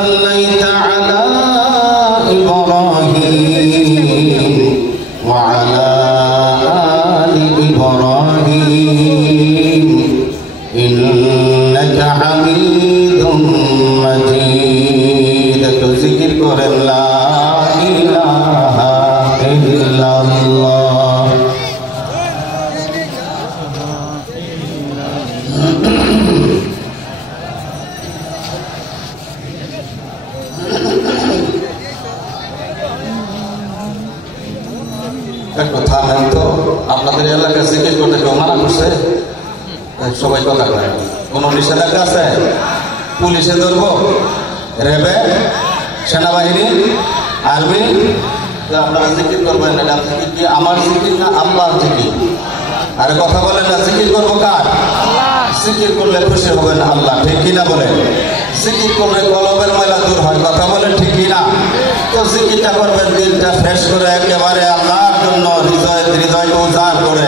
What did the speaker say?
صليت على إبراهيم وعلى آل إبراهيم إنك حميد مجيد ذكر قرآن لا إله إلا الله কথা নেন তো আপনাদের এলাকায় জিকির করতে কেউ মানা করছে? সবাই কথা কয় কোন নিষেধাজ্ঞা আছে? পুলিশে ধরবো, রেবে, সেনাবাহিনী, আর্মি? আপনারা জিকির করবেন, এটা জিকির কি আমার জিকির না আল্লাহর জিকির? আরে কথা বলেন না, জিকির করবো কার? জিকির করলে খুশি হবেন আল্লাহ, ঠিক কিনা বলেন? জিকির করলে কলবের ময়লা দূর হয়, কথা বলেন ঠিক কিনা? তো জিকিরটা করবেন দিলটা ফ্রেশ করে, একেবারে আল্লাহর জন্য হৃদয়কে উজাড় করে